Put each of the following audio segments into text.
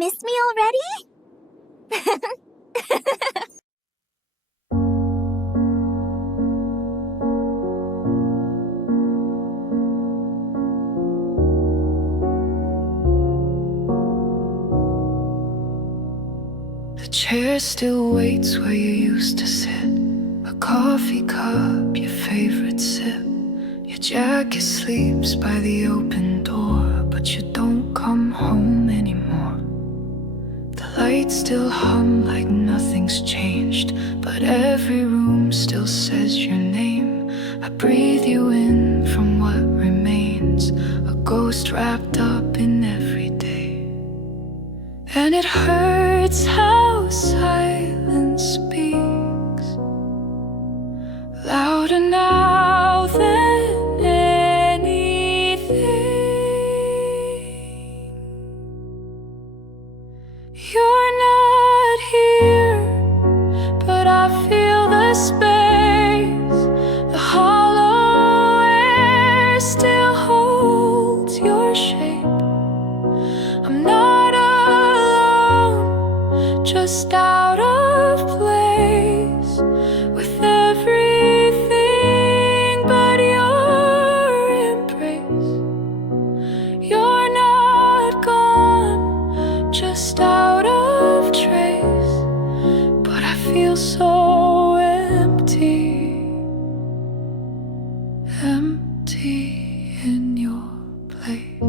Miss me already? The chair still waits where you used to sit. A coffee cup, your favorite sip. Your jacket sleeps by the open door, but you don't come home anymore. The lights still hum like nothing's changed, but every room still says your name. I breathe you in from what remains, a ghost wrapped up in every day. And it hurts how silence speaks, louder now than anything. You're not here, but I feel the space. The hollow air still holds your shape. I'm not alone, just out of place with everything but your embrace. You're not gone, just out of trace, but I feel so empty, empty in your place.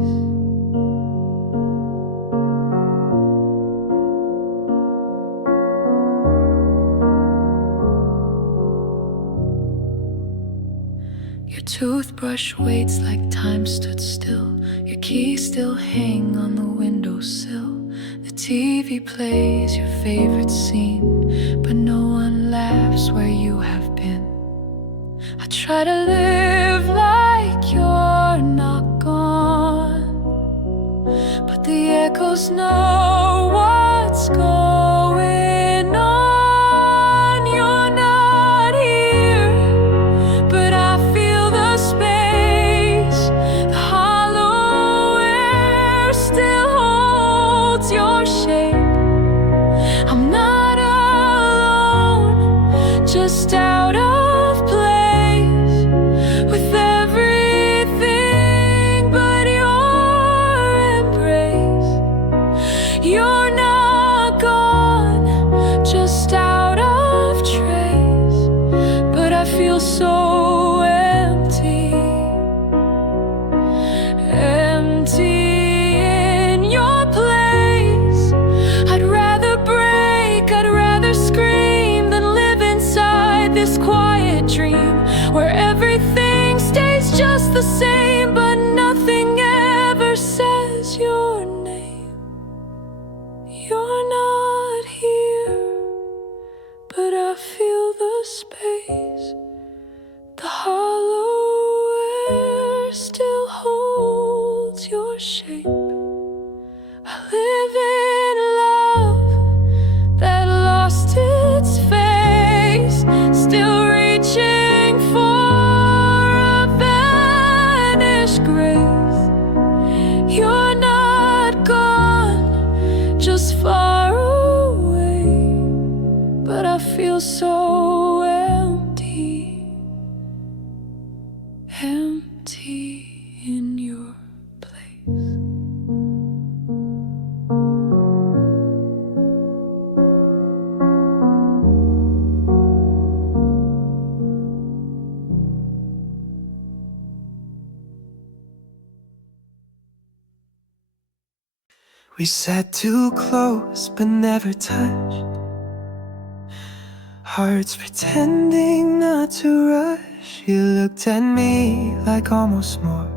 Your toothbrush waits like time stood still. Your keys still hang on the windowsill. The TV plays your favorite scene, but no one laughs where you have been. I try to live like you're not gone, but the echoes know what's going on. You're not here, but I feel the space. The hollow air still holds your shape. I'm not alone, just out of place with everything but your embrace. You're not gone, just out of trace, but I feel so empty, empty in your place. I'd rather break, I'd rather scream than live inside this quiet dream where everything stays just the same, but nothing ever says your name. You're not here, but I feel the space. The hollow air still holds your shape. I live in love that lost its face, still reaching for a vanished grace. You're not gone, just far away, but I feel so empty, empty in your place. We sat too close but never touched, hearts pretending not to rush. You looked at me like almost more,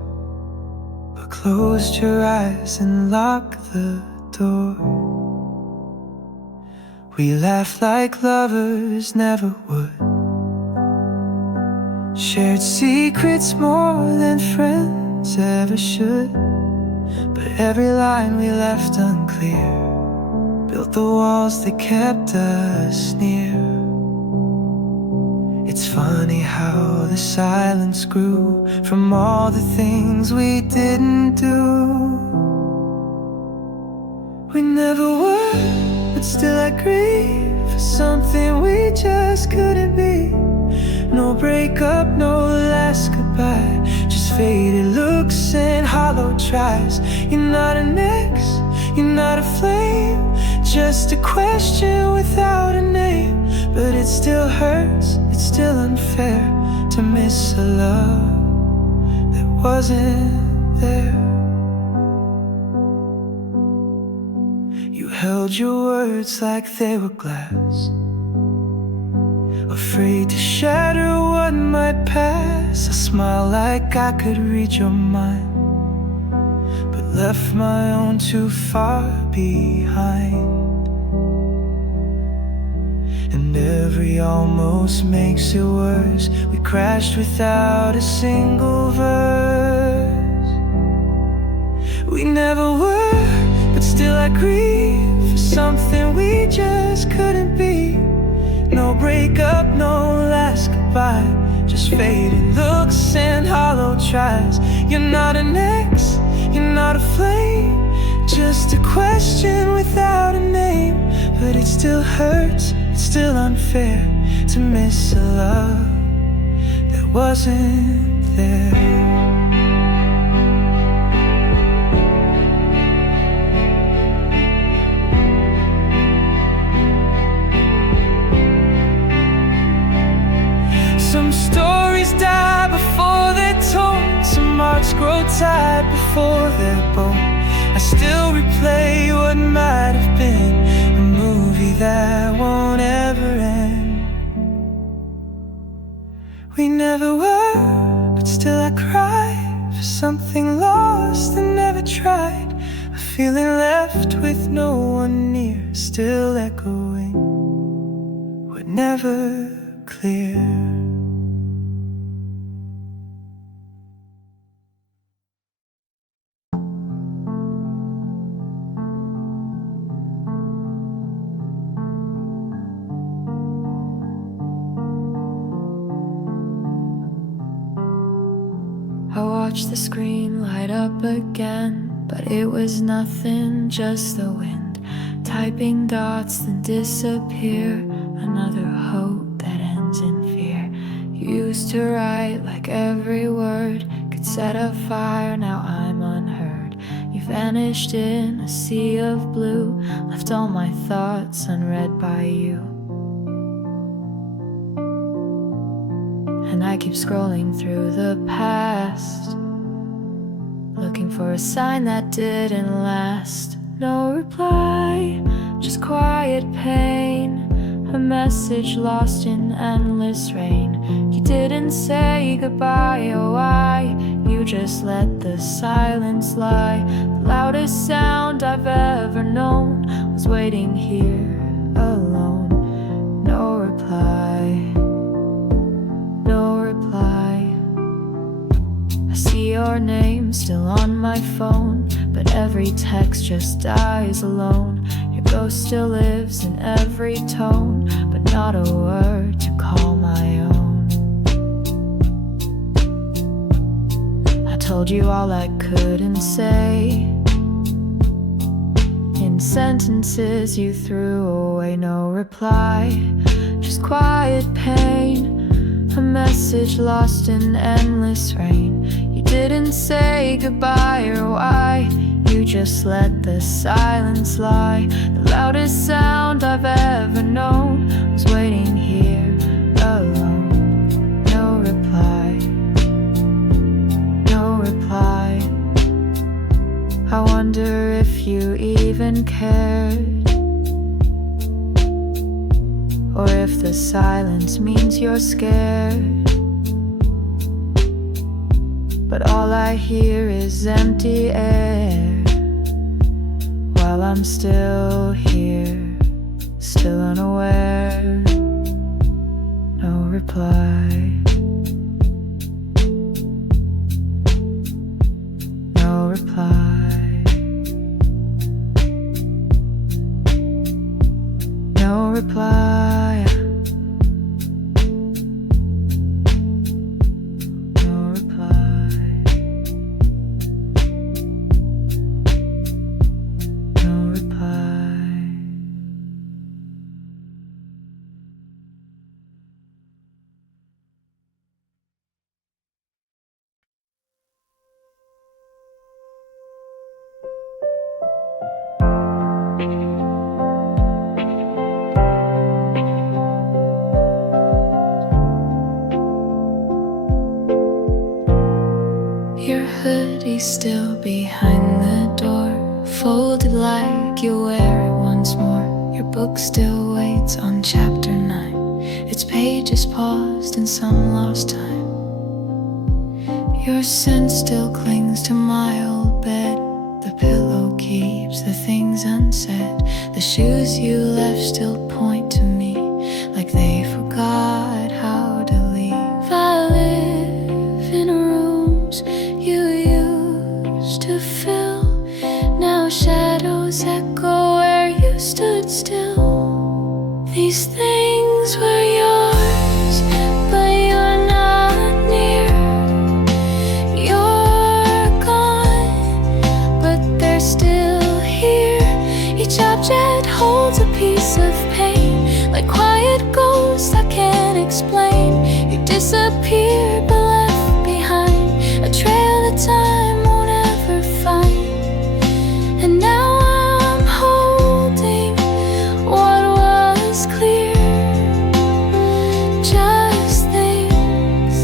but closed your eyes and locked the door. We laughed like lovers never would, shared secrets more than friends ever should. But every line we left unclear built the walls that kept us near. It's funny how the silence grew from all the things we didn't do. We never were, but still I grieve for something we just couldn't be. No breakup, no last goodbye, just faded looks and hollow tries. You're not an ex, you're not a flame, just a question without a name. But it still hurts, it's still unfair to miss a love that wasn't there. You held your words like they were glass, afraid to shatter what might pass. I smile like I could read your mind, but left my own too far behind. And every almost makes it worse. We crashed without a single verse. We never were, but still I grieve for something we just couldn't be. No breakup, no last goodbye, just faded looks and hollow tries. You're not an ex, you're not a flame, just a question without a name. But it still hurts, it's still unfair to miss a love that wasn't there. Some stories die before they're told, some hearts grow tired before they're bold. I still replay what might have been, a movie that won't ever end. We never were, but still I cry for something lost and never tried. A feeling left with no one near, still echoing what never cleared. I watched the screen light up again, but it was nothing, just the wind typing dots then disappear. Another hope that ends in fear. You used to write like every word could set a fire, now I'm unheard. You vanished in a sea of blue, left all my thoughts unread by you. And I keep scrolling through the past, looking for a sign that didn't last. No reply, just quiet pain, a message lost in endless rain. You didn't say goodbye, oh why? You just let the silence lie. The loudest sound I've ever known was waiting here alone. No reply, no reply. I see your name still on my phone, but every text just dies alone. Your ghost still lives in every tone, but not a word to call my own. I told you all I couldn't say in sentences you threw away. No reply, just quiet pain, a message lost in endless rain. You didn't say goodbye or why, you just let the silence lie. The loudest sound I've ever known was waiting here alone. No reply, no reply. I wonder if you even cared, or if the silence means you're scared. But all I hear is empty air, while I'm still here, still unaware. No reply, no reply, no reply. No reply. body still behind the door, folded like you wear it once more. Your book still waits on chapter 9, its pages paused in some lost time. Your scent still clings to my old bed, the pillow keeps the things unsaid. The shoes you left still point to me like they forgot how to leave. I live in rooms you used to fill, now shadows echo where you stood still. These things were yours, but you're not near. You're gone, but they're still here. Each object holds a piece of pain, like quiet ghosts I can't explain. You disappeared but left behind a trail that time won't ever find. And now I'm holding what was clear, just things,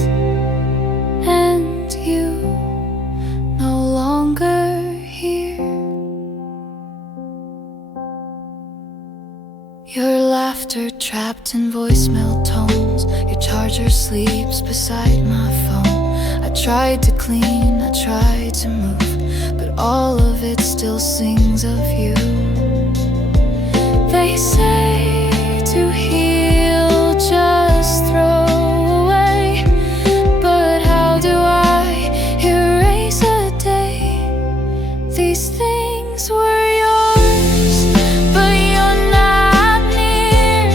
and you no longer here. Your laughter trapped in voicemail tones, your charger sleeps beside my phone. I tried to clean, I tried to move, but all of it still sings of you. They say to heal, just throw away, but how do I erase a day? These things were yours, but you're not near.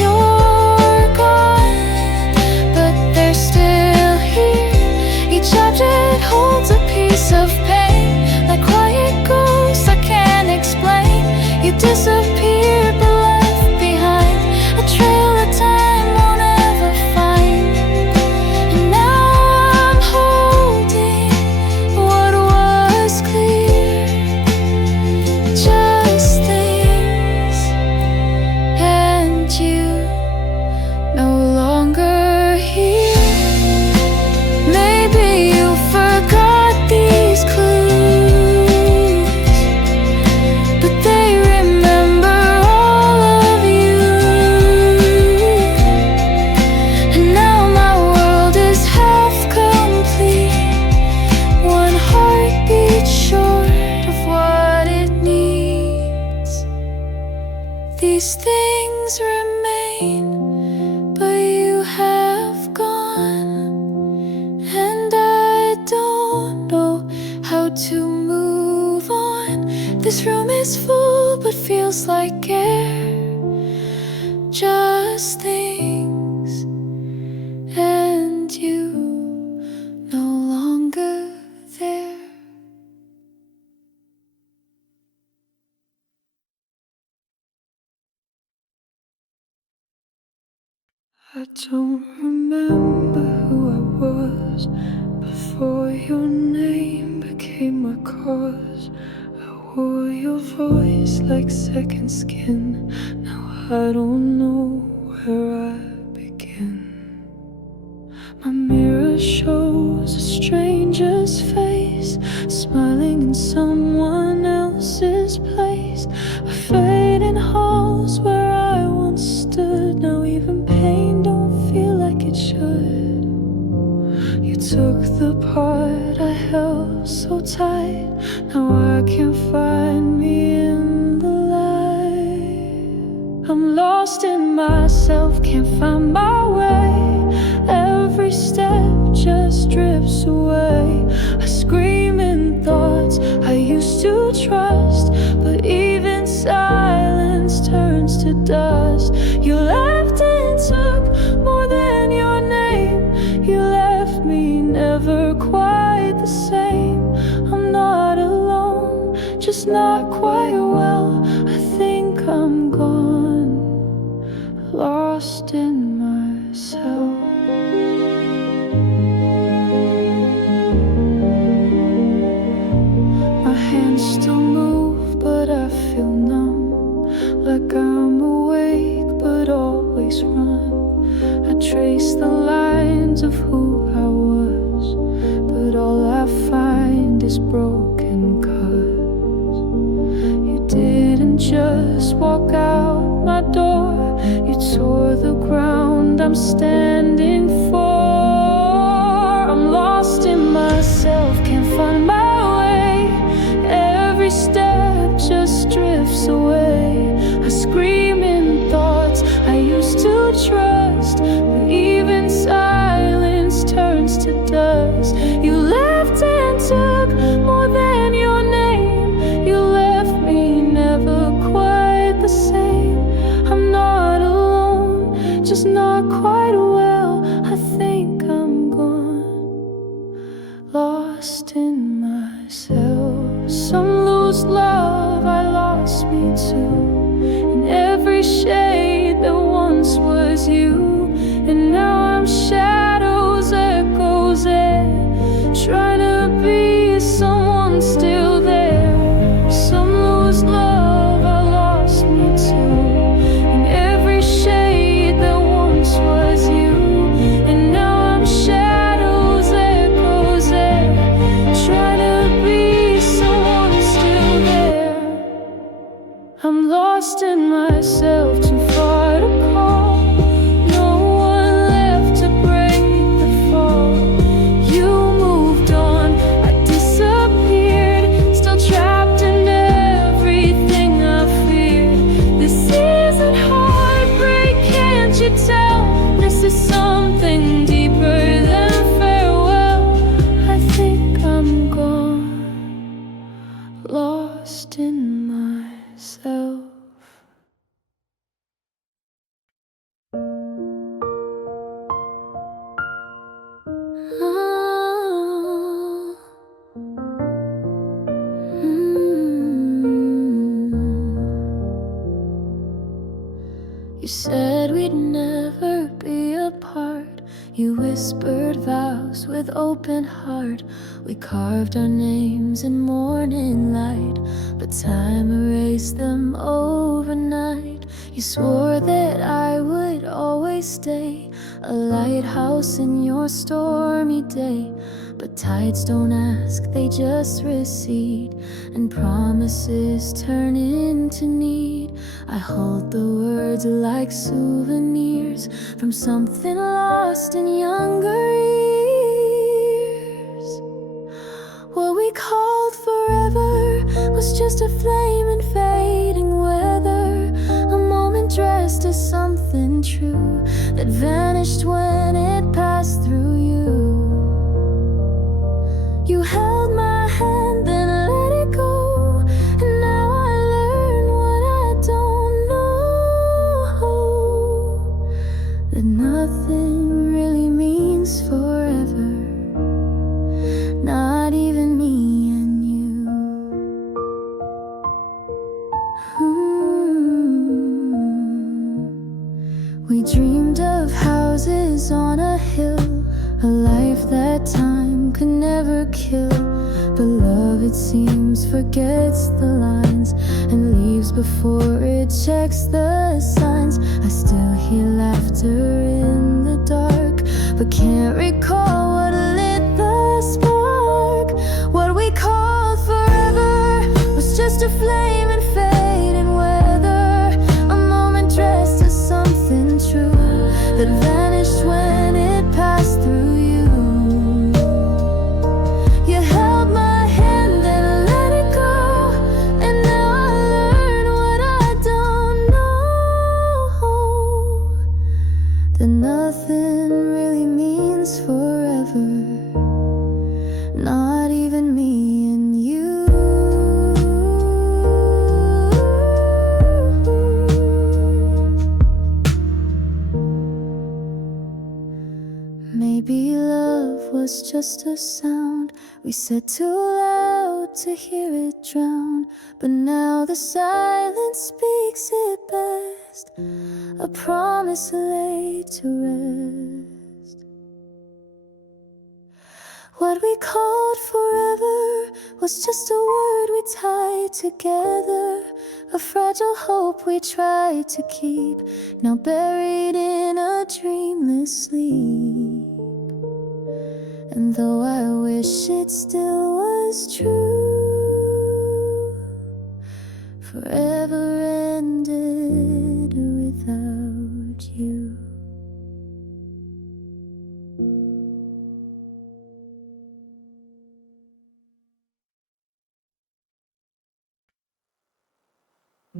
You're gone, but they're still here. Each object holds a piece of pain, like quiet ghosts I can't explain. You disappeared but left behind a trail that time won't ever find. And now I'm holding what was clear, just things, and you no longer here. Maybe you forgot these clues, but they remember all of you. And now my world is half complete, one heartbeat short of what it needs. These things remain, but you have gone, and I don't know how to move on. This room is full but feels like air, just things, and you no longer there. I don't remember who I was before your name became my cause. I wore your voice like second skin. Now I don't know where I begin. My mirror shows a stranger's face, smiling in someone else's place. A fading halls where I once stood. Now even pain don't feel like it should. You took the part I held so tight. Now I can't find me in the light. I'm lost in myself, can't find my way. Every step just drifts away. I scream in thoughts I used to trust, but even silence turns to dust. You left and took more than your name. You left me never quite the same. I'm not alone, just not quite well. I think I'm gone, lost in myself. My hands still move, but I feel numb, like I'm awake but always run. trace the lines of who I was, but all I find I'm standing for. I'm lost in myself, can't find my way. Every step just drifts away. I scream in thoughts I used to trust, but even silence turns to dust. You left and took more than your name. You left me never quite the same. I'm not alone, just not quite well. I think I'm gone, lost in myself. Some lose love, I lost me too, in every shade that once was you. And now I'm shadows, echoes, trying to be someone still there. Some lose love, I lost me too, in every shade that once was you. And now I'm shadows, echoes, trying to be someone still there. I'm lost in myself, too far to call. No one left to break the fall. You moved on, I disappeared, still trapped in everything I feared. This isn't heartbreak, can't you tell? This is something deeper than farewell. I think I'm gone, lost in myself. Ah, You said we'd never be apart. You whispered vows with open heart. We carved our names in morning light, but time erased them overnight. You swore that I would always stay, a lighthouse in your stormy day. But tides don't ask, they just recede, and promises turn into need. I hold the words like souvenirs from something lost in younger years. What we called forever was just a flame in fading weather, a moment dressed as something true that vanished when it passed through you. You held my hand, then let it go, and now I learn what I don't know, that nothing really means forever, not even me and you. We dreamed of houses on a hill, a life that time could never kill. But love, it seems, forgets the lines and leaves before it checks the signs. I still hear laughter in the dark, but can't recall what lit the spark. What we called forever was just a flame in fading weather, a moment dressed as something true that vanished when it passed through you. You held my hand and let it go, and now I learn what I don't know, that nothing really means forever, not even me and you. Maybe love was just a sound we said too loud to hear it drown, but now the silence speaks it best, a promise laid to rest. What we called forever was just a word we tied together, a fragile hope we tried to keep, now buried in a dreamless sleep. And though I wish it still was true, forever. ended without you. I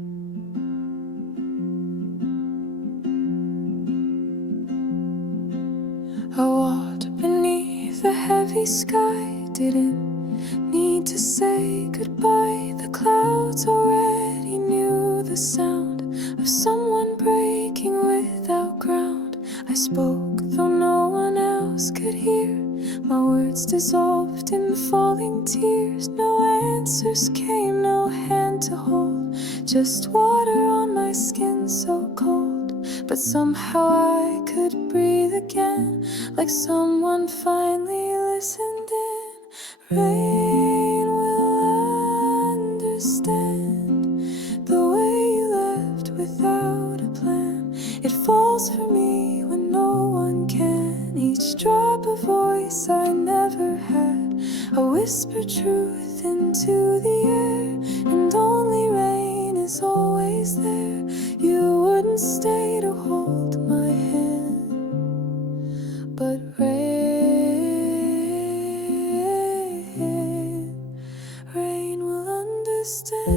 walked beneath a heavy sky, didn't need to say goodbye. The clouds already knew the sound of someone breaking without ground. I spoke though no one else could hear. My words dissolved in falling tears. No answers came, no hand to hold, just water on my skin so cold. But somehow I could breathe again, like someone finally listened in. Rain will understand the way you left without a plan. It falls for me when no one can. Each drop a voice I never had. I whisper truth into the air, and only rain is always there. You wouldn't stay to hold my hand, but rain will understand.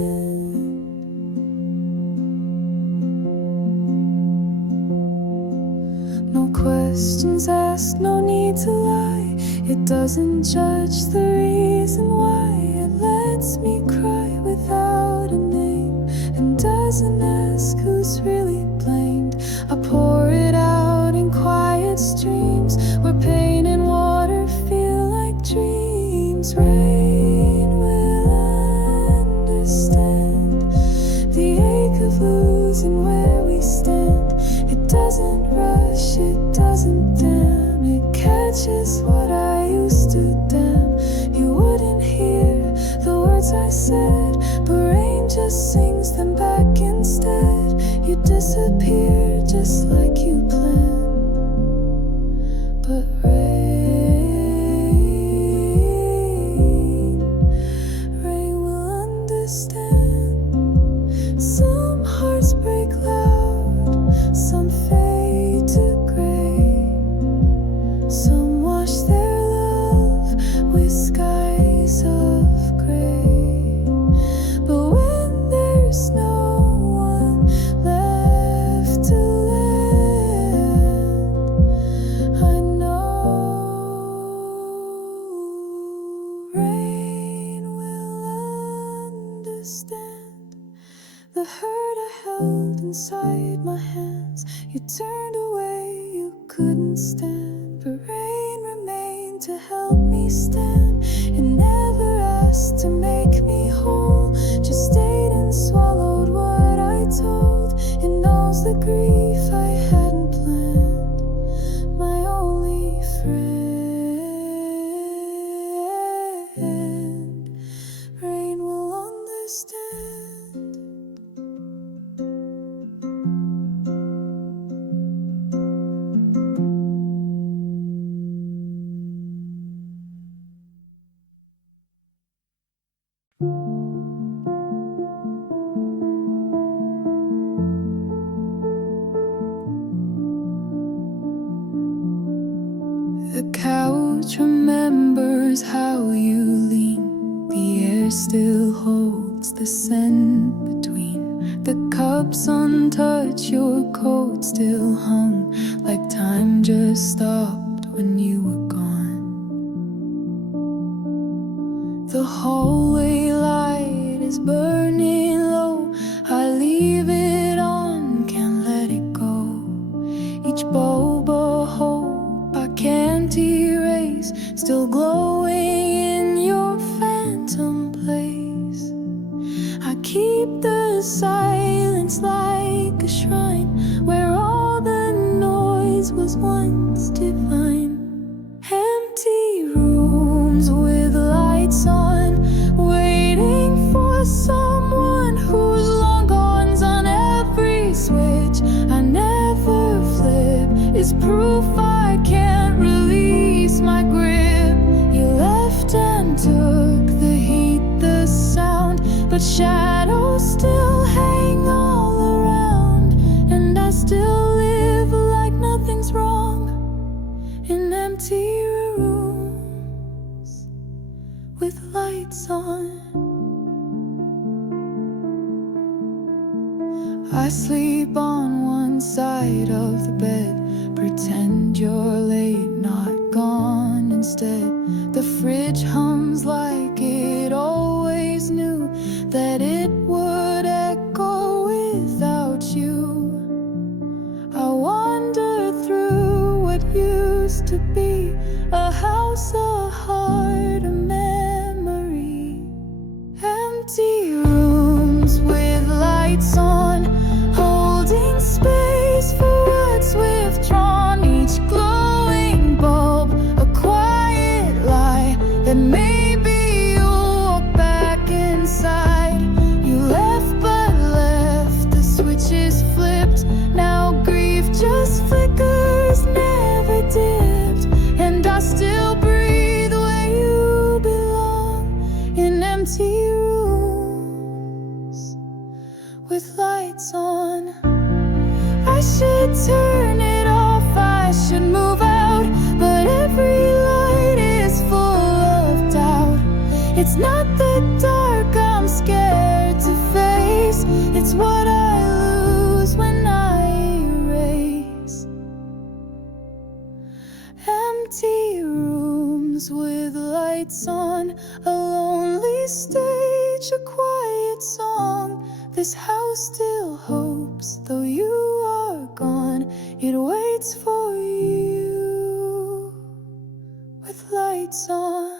No questions asked, no need to lie. It doesn't judge the reason why. It lets me cry without a name, and doesn't ask who's really blamed. I pour it out in quiet streams, where pain and water feel like dreams. Rain will understand the ache of losing where we stand. It doesn't rush, it doesn't damn. It catches what I used to damn. You wouldn't hear the words I said, but rain just sings them back instead. You disappear just like you planned, but rain will understand. Some hearts break loud, some fade to gray, some wash their love with skies of gray. But when there's no one left to land, I know rain will understand the hurt I held inside my hands. You turned away, you couldn't stand, but rain remained to help me stand. It never asked to make me whole, just stayed and swallowed what I told. It knows the grief I hadn't planned, my only friend. Rain will understand. The couch remembers how you lean. The air still holds the scent between the cups untouched. Your coat still hung like time just stopped when you were gone. The hallway light is burning low. I leave it on, can't let it go. Each bulb a hope I can't erase, still glowing in your phantom place. I keep the silence like a shrine, where all the noise was once divine. Empty rooms with lights on, waiting for someone who's long gone's on every switch I never flip. It's proof I can't release my grip. You left and took the heat, the sound, but shadows still hang all around, and I still live like nothing's wrong in empty rooms with lights on. I sleep on one side of the bed, pretend you're late, not gone instead. The fridge hums like it always knew that it would echo without you. I wander through what used to be a house, a heart, a memory. Empty rooms with lights on, holding space for what's withdrawn. Each glowing bulb, a quiet lie that maybe you'll walk back inside. You left but left, the switch is flipped. Now grief just flickers, never dipped. And I still breathe where you belong, in empty rooms with lights on. I should turn it off, I should move out, but every light is full of doubt. It's not the dark I'm scared to face, it's what I lose when I erase. Empty rooms with lights on, a lonely stage, a quiet song. This house still hopes, though you are gone. It waits for you with lights on.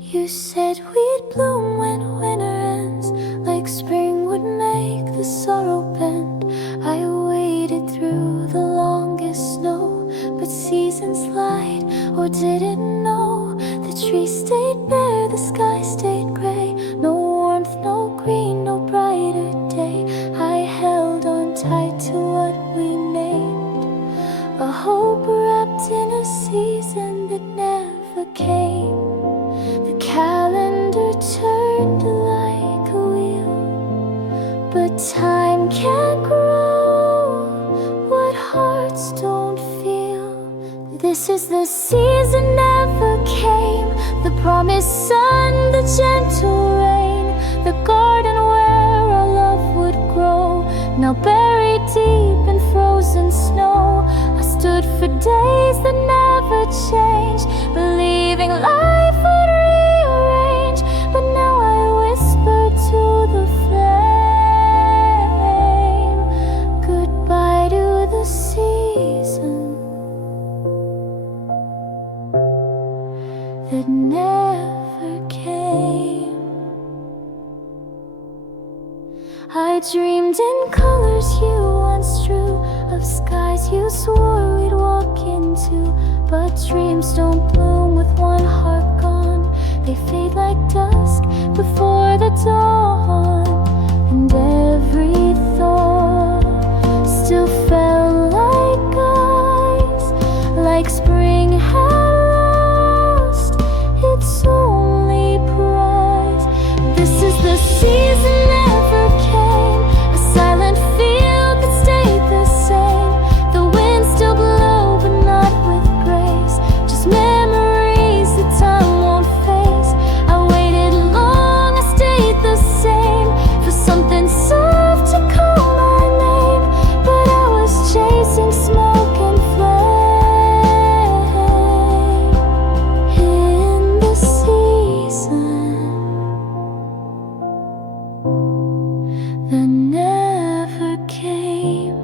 You said we'd bloom when winter ends, like spring would make the sorrow bend. I waded through the longest snow, but seasons lied or didn't know. The trees stayed bare, the sky stayed gray. No warmth, no green, no brighter day. I held on tight to what we named a hope wrapped in a season that never came. The calendar turned like a wheel, but time can't grow what hearts don't feel. This is the season never came, the promised sun, the gentle rain, the garden where our love would grow, now buried deep in frozen snow. I stood for days that never changed, believing life would rearrange, but now I whisper to the flame, goodbye to the season that never came. I dreamed in colors you once drew, of skies you swore we'd walk into, but dreams don't bloom with one heart gone. They fade like dusk before the dawn, and every thought still felt like ice, like spring had lost its only prize. This is the season never came, a silent field that stayed the same. The wind still blow, but not with grace, just memories that time won't face. I waited long, I stayed the same, for something soft to call my name, but I was chasing smoke and flame in the season that never came.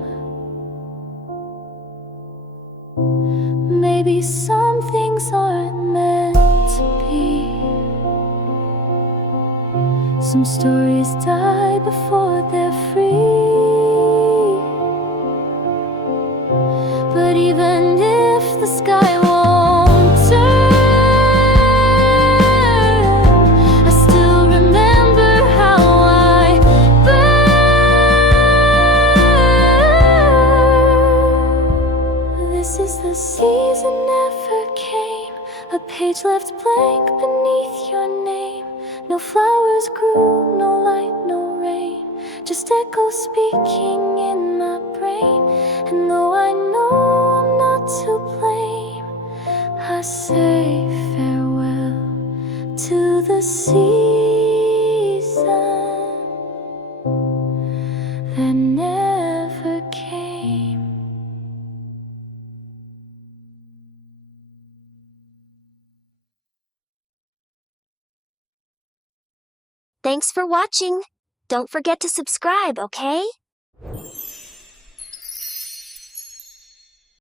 Maybe some things aren't meant to be. Some stories die before they're free. But even if the sky won't turn, I still remember how I burned. This is the season never came, a page left left blank beneath your name. No flowers grew, no light, no rain, just echoes speaking in my brain. And though I know I'm not to blame, I say farewell to the season that never came. Thanks for watching. Don't forget to subscribe, okay?